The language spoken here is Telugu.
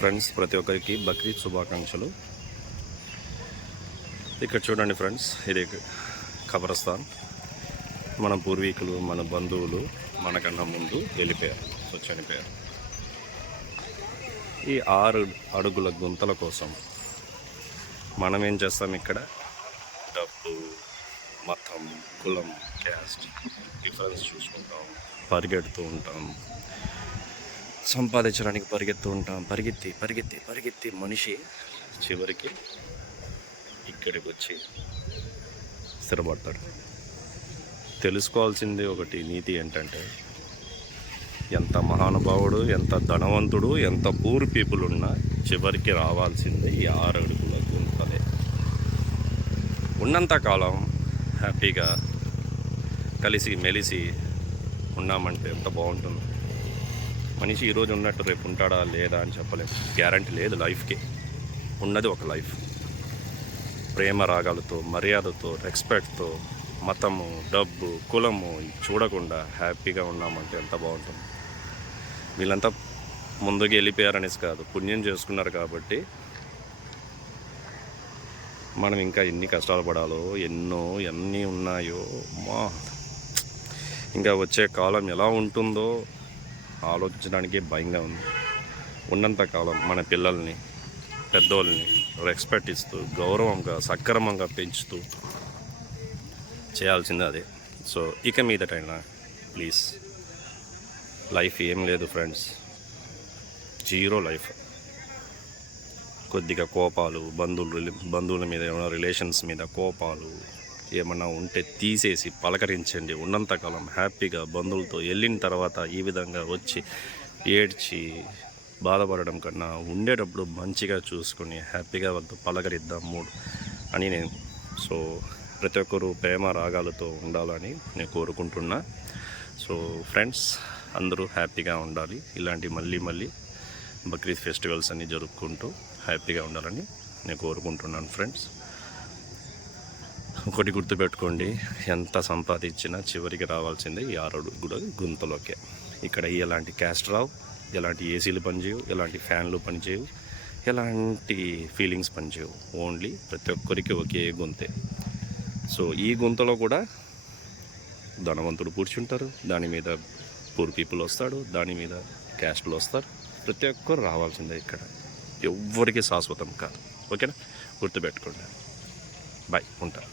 ఫ్రెండ్స్ ప్రతి ఒక్కరికి బక్రీద్ శుభాకాంక్షలు. ఇక్కడ చూడండి ఫ్రెండ్స్ ఇది ఖబరస్థాన్ మన పూర్వీకులు మన బంధువులు మనకన్నా ముందు వెళ్ళిపోయారు సో చనిపోయారు. ఈ ఆరు అడుగుల గుంతల కోసం మనం ఏం చేస్తాం ఇక్కడ? డబ్బు మతం కులం క్యాస్ట్ డిఫరెన్స్ చూసుకుంటాం పరిగెడుతూ ఉంటాం. సంపాదించడానికి పరిగెత్తు ఉంటాం. పరిగెత్తి పరిగెత్తి పరిగెత్తి మనిషి చివరికి ఇక్కడికి వచ్చి స్థిరపడతాడు. తెలుసుకోవాల్సింది ఒకటి నీతి ఏంటంటే ఎంత మహానుభావుడు ఎంత ధనవంతుడు ఎంత పూర్ పీపుల్ ఉన్నా చివరికి రావాల్సింది ఈ ఆరు అడుగుల గుంతలే. ఉన్నంత కాలం హ్యాపీగా కలిసి మెలిసి ఉన్నామంటే ఎంత బాగుంటుంది. మనిషి ఈరోజు ఉన్నట్టు రేపు ఉంటాడా లేదా అని చెప్పలేము. గ్యారంటీ లేదు లైఫ్కి. ఉన్నది ఒక లైఫ్. ప్రేమ రాగాలతో మర్యాదతో రెస్పెక్ట్తో మతము డబ్బు కులము చూడకుండా హ్యాపీగా ఉన్నామంటే ఎంత బాగుంటుంది. వీళ్ళంతా ముందుకు వెళ్ళిపోయారనేసి కాదు పుణ్యం చేసుకున్నారు కాబట్టి మనం ఇంకా ఎన్ని కష్టాలు పడాలో ఎన్నో ఎన్ని ఉన్నాయో మా. ఇంకా వచ్చే కాలం ఎలా ఉంటుందో ఆలోచించడానికి భయంగా ఉంది. ఉన్నంతకాలం మన పిల్లల్ని పెద్దోళ్ళని రెస్పెక్ట్ ఇస్తూ గౌరవంగా సక్రమంగా పెంచుతూ చేయాల్సింది అదే. సో ఇక మీదటైనా ప్లీజ్ లైఫ్ ఏం లేదు ఫ్రెండ్స్ జీరో లైఫ్ కొద్దిగా కోపాలు బంధువులు బంధువుల మీద ఏమైనా రిలేషన్స్ మీద కోపాలు ఏమన్నా ఉంటే తీసేసి పలకరించండి. ఉన్నంతకాలం హ్యాపీగా బంధువులతో వెళ్ళిన తర్వాత ఈ విధంగా వచ్చి ఏడ్చి బాధపడడం కన్నా ఉండేటప్పుడు మంచిగా చూసుకొని హ్యాపీగా వాళ్ళతో పలకరిద్దాం మూడు అని నేను సో ప్రతి ఒక్కరు ప్రేమ రాగాలతో ఉండాలని నేను కోరుకుంటున్నా. సో ఫ్రెండ్స్ అందరూ హ్యాపీగా ఉండాలి. ఇలాంటి మళ్ళీ మళ్ళీ బక్రీద్ ఫెస్టివల్స్ అన్నీ జరుపుకుంటూ హ్యాపీగా ఉండాలని నేను కోరుకుంటున్నాను ఫ్రెండ్స్. ఒకటి గుర్తుపెట్టుకోండి ఎంత సంపాదించినా చివరికి రావాల్సిందే ఈ ఆరోడు కూడా గుంతలోకే. ఇక్కడ ఎలాంటి క్యాస్ట్ రావు ఎలాంటి ఏసీలు పనిచేయవు ఎలాంటి ఫ్యాన్లు పనిచేయవు ఎలాంటి ఫీలింగ్స్ పనిచేయవు. ఓన్లీ ప్రతి ఒక్కరికి ఒకే గుంతే. సో ఈ గుంతలో కూడా ధనవంతుడు కూర్చుంటారు దాని మీద పూర్ పీపుల్ వస్తాడు దాని మీద క్యాస్ట్లు వస్తారు. ప్రతి ఒక్కరు రావాల్సిందే ఇక్కడ. ఎవ్వరికి శాశ్వతం కాదు. ఓకేనా? గుర్తుపెట్టుకోండి. బాయ్ ఉంటాను